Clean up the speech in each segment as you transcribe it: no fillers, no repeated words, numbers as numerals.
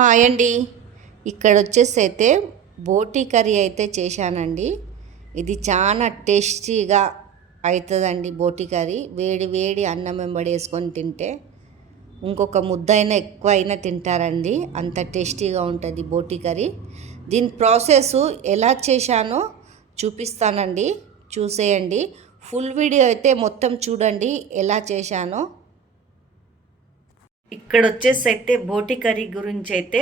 Hi అండి. ఇక్కడ వచ్చేసి అయితే బోటీ కర్రీ అయితే చేశానండి. ఇది చాలా టేస్టీగా అవుతుందండి. బోటీ కర్రీ వేడి వేడి అన్నం వెంబడి వేసుకొని తింటే ఇంకొక ముద్దైనా ఎక్కువ అయినా తింటారండి. అంత టేస్టీగా ఉంటుంది బోటీ కర్రీ. దీని ప్రాసెస్ ఎలా చేశానో చూపిస్తానండి, చూసేయండి. ఫుల్ వీడియో అయితే మొత్తం చూడండి ఎలా చేశానో. ఇక్కడ వచ్చేసి అయితే బోటి కర్రీ గురించి అయితే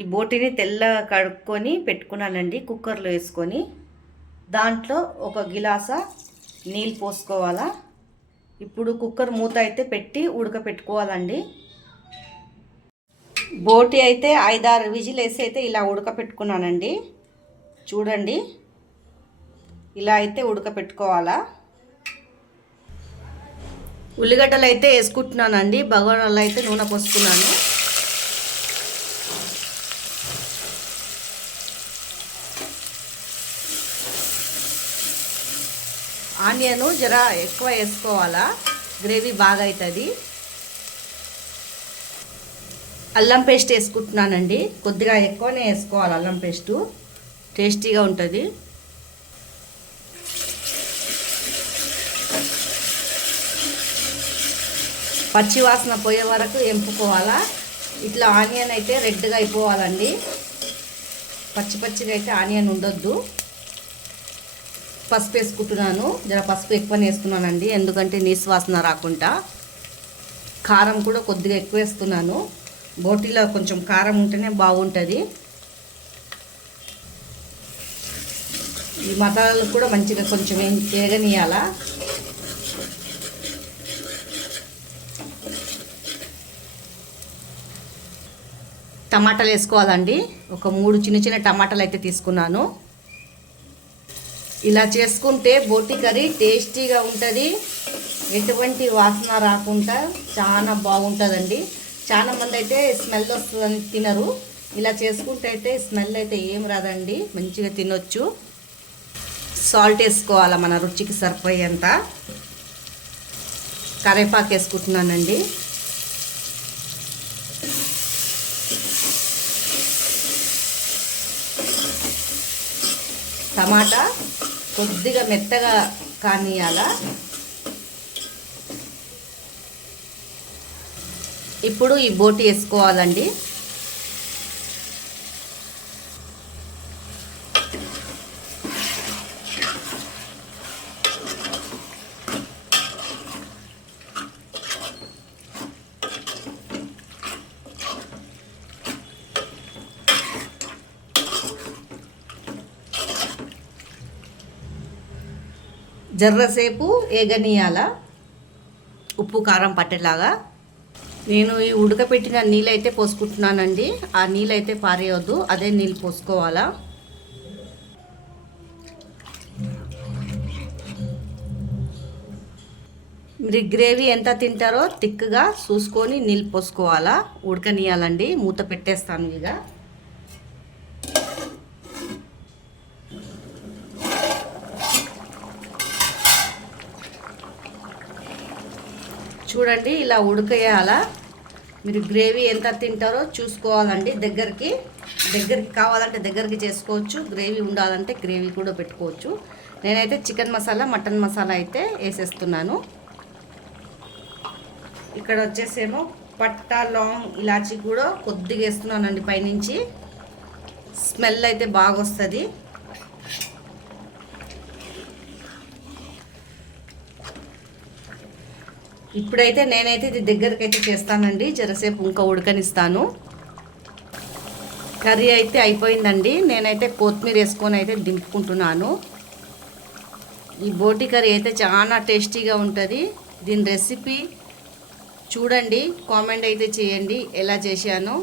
ఈ బోటిని తెల్లగా కడుక్కొని పెట్టుకున్నానండి. కుక్కర్లో వేసుకొని దాంట్లో ఒక గిలాస నీళ్ళు పోసుకోవాలా. ఇప్పుడు కుక్కర్ మూత అయితే పెట్టి ఉడకపెట్టుకోవాలండి. బోటి అయితే 5-6 విజిల్ వేసి అయితే ఇలా ఉడకపెట్టుకున్నానండి. చూడండి, ఇలా అయితే ఉడకపెట్టుకోవాలా. ఉల్లిగడ్డలు అయితే వేసుకుంటున్నానండి. బగోనాలో అయితే నూనె పోసుకున్నాను. ఆనియను జర ఎక్కువ వేసుకోవాలా, గ్రేవీ బాగా అవుతుంది. అల్లం పేస్ట్ వేసుకుంటున్నానండి. కొద్దిగా ఎక్కువనే వేసుకోవాలి అల్లం పేస్టు, టేస్టీగా ఉంటుంది. పచ్చి వాసన పోయే వరకు ఎంపుకోవాలా. ఇట్లా ఆనియన్ అయితే రెడ్గా అయిపోవాలండి. పచ్చి పచ్చిగా అయితే ఆనియన్ ఉండొద్దు. పసుపు వేసుకుంటున్నాను. జర పసుపు ఎక్కువనే వేస్తున్నానండి, ఎందుకంటే నీసు వాసన రాకుండా. కారం కూడా కొద్దిగా ఎక్కువ వేస్తున్నాను. బోటీలో కొంచెం కారం ఉంటేనే బాగుంటుంది. ఈ మసాలాలు కూడా మంచిగా కొంచెం వేగనీయాలా. టమాటాలు వేసుకోవాలండి. ఒక 3 చిన్న చిన్న టమాటాలు అయితే తీసుకున్నాను. ఇలా చేసుకుంటే బోటి కర్రీ టేస్టీగా ఉంటుంది. ఎటువంటి వాసన రాకుండా చాలా బాగుంటుందండి. చాలా మంది అయితే స్మెల్ వస్తుందని తినరు. ఇలా చేసుకుంటే అయితే స్మెల్ అయితే ఏం రాదండి, మంచిగా తినొచ్చు. సాల్ట్ వేసుకోవాలి మన రుచికి సరిపోయేంత. కరివేపాకు వేసుకుంటున్నానండి. టమాటా కొద్దిగా మెత్తగా కానియాలా. ఇప్పుడు ఈ బోటి వేసుకోవాలండి. జర్రసేపు ఏగనీయాల, ఉప్పు కారం పట్టేలాగా. నేను ఈ ఉడకపెట్టిన నీళ్ళు అయితే పోసుకుంటున్నానండి. ఆ నీళ్ళు అయితే పారేయొద్దు, అదే నీళ్ళు పోసుకోవాలా. మీరు గ్రేవీ ఎంత తింటారో థిక్గా చూసుకొని నీళ్ళు పోసుకోవాలా. ఉడకనీయాలండి. మూత పెట్టేస్తాను ఇక. చూడండి, ఇలా ఉడకేయాలా. మీరు గ్రేవీ ఎంత తింటారో చూసుకోవాలండి. దగ్గరికి కావాలంటే దగ్గరికి చేసుకోవచ్చు. గ్రేవీ ఉండాలంటే గ్రేవీ కూడా పెట్టుకోవచ్చు. నేనైతే చికెన్ మసాలా, మటన్ మసాలా అయితే వేసేస్తున్నాను. ఇక్కడ వచ్చేసేమో పట్టా, లాంగ్, ఇలాచీ కూడా కొద్దిగా వేస్తున్నానండి పైనుంచి. స్మెల్ అయితే బాగా వస్తుంది. ఇప్పుడైతే నేనైతే ఇది దగ్గరికి అయితే చేస్తానండి. జరసేపు ఇంకా ఉడకనిస్తాను. కర్రీ అయితే అయిపోయిందండి. నేనైతే కొత్తిమీర వేసుకొని అయితే దింపుకుంటున్నాను. ఈ బోటి కర్రీ అయితే చాలా టేస్టీగా ఉంటుంది. దీని రెసిపీ చూడండి, కామెంట్ అయితే చేయండి ఎలా చేశానో.